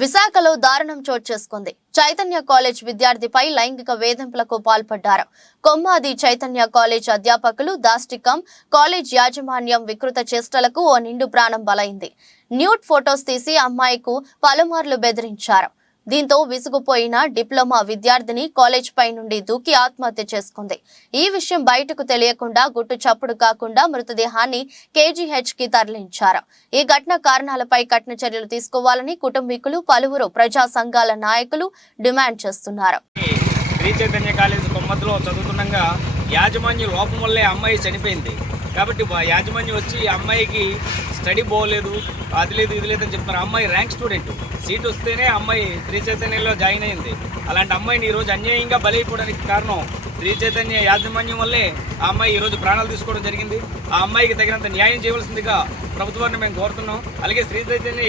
విశాఖలో దారుణం చోటు చేసుకుంది. చైతన్య కాలేజ్ విద్యార్థిపై లైంగిక వేధింపులకు పాల్పడ్డారు. కొమ్మాది చైతన్య కాలేజ్ అధ్యాపకులు దాష్టికం, కాలేజ్ యాజమాన్యం వికృత చేష్టలకు ఓ నిండు ప్రాణం బలైంది. న్యూడ్ ఫొటోస్ తీసి అమ్మాయికు పలుమార్లు బెదిరించారు. దీంతో విసుగుపోయిన డిప్లొమా విద్యార్థిని కాలేజ్ పై నుండి దూకి ఆత్మహత్య చేసుకుంది. ఈ విషయం బయటకు తెలియకుండా గుట్టు చప్పుడు కాకుండా మృతదేహాన్ని కేజీహెచ్ కి తరలించారు. ఈ ఘటన కారణాలపై కఠిన చర్యలు తీసుకోవాలని కుటుంబీకులు, పలువురు ప్రజా సంఘాల నాయకులు డిమాండ్ చేస్తున్నారు. శ్రీ చైతన్య కాలేజ్ కొమ్మద్దులో చదువుతుండగా యాజమాన్య లోపం వల్లే అమ్మాయి చనిపోయింది. కాబట్టి యాజమాన్యం వచ్చి అమ్మాయికి స్టడీ బాగోలేదు, అది లేదు ఇది లేదని చెప్తున్నారు. అమ్మాయి ర్యాంక్ స్టూడెంట్, సీట్ వస్తేనే అమ్మాయి శ్రీ చైతన్యలో జాయిన్ అయింది. అలాంటి అమ్మాయిని ఈరోజు అన్యాయంగా బలైపోవడానికి కారణం శ్రీ చైతన్య యాజమాన్యం వల్లే ఆ అమ్మాయి ఈరోజు ప్రాణాలు తీసుకోవడం జరిగింది. ఆ అమ్మాయికి తగినంత న్యాయం చేయవలసిందిగా ప్రభుత్వాన్ని మేము కోరుతున్నాం. అలాగే శ్రీ చైతన్య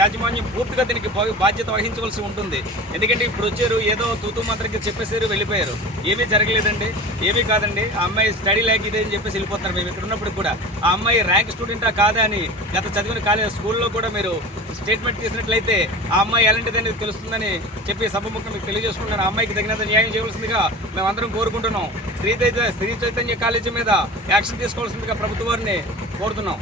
యాజమాన్యం పూర్తిగా దీనికి బాధ్యత వహించవలసి ఉంటుంది. ఎందుకంటే ఇప్పుడు వచ్చారు, ఏదో తూతూ మాత్రకి చెప్పేసారు, వెళ్ళిపోయారు. ఏమీ జరగలేదండి, ఏమీ కాదండి. ఆ అమ్మాయి స్టడీ ల్యాక్ ఇదే అని చెప్పేసి వెళ్ళిపోతున్నారు. మేము ఇక్కడ ఉన్నప్పుడు కూడా ఆ అమ్మాయి ర్యాంక్ స్టూడెంటా కాదా అని గత చదివిన కాలేజ్ స్కూల్లో కూడా మీరు స్టేట్మెంట్ తీసినట్లయితే ఆ అమ్మాయి ఎలాంటిదని తెలుస్తుందని చెప్పి సభముఖం మీకు తెలియజేసుకుంటున్నాను. ఆ అమ్మాయికి తగినంత న్యాయం చేయవలసిందిగా మేమందరం కోరుకుంటున్నాం. శ్రీ చైతన్య కాలేజీ మీద యాక్షన్ తీసుకోవాల్సిందిగా ప్రభుత్వాన్ని కోరుతున్నాం.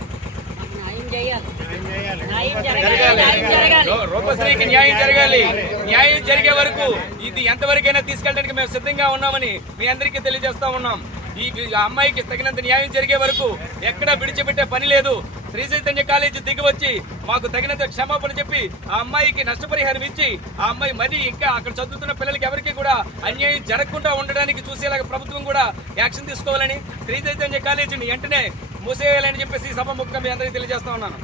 రూపశ్రీకి న్యాయం జరగాలి. న్యాయం జరిగే వరకు ఇది ఎంతవరకైనా తీసుకెళ్ళడానికి మేము సిద్ధంగా ఉన్నామని మీ అందరికీ తెలియజేస్తా ఉన్నాం. ఈ అమ్మాయికి తగినంత న్యాయం జరిగే వరకు ఎక్కడా విడిచిపెట్టే పని లేదు. శ్రీ చైతన్య కాలేజీ దిగి వచ్చి మాకు తగినంత క్షమాపణ చెప్పి ఆ అమ్మాయికి నష్టపరిహారం ఇచ్చి ఆ అమ్మాయి మరి ఇంకా అక్కడ చదువుతున్న పిల్లలకి ఎవరికి కూడా అన్యాయం జరగకుండా ఉండడానికి చూసేలాగా ప్రభుత్వం కూడా యాక్షన్ తీసుకోవాలని, శ్రీ చైతన్య కాలేజీని వెంటనే మూసేయాలని చెప్పేసి సభముఖంగా మీ అందరికీ తెలియజేస్తా ఉన్నాను.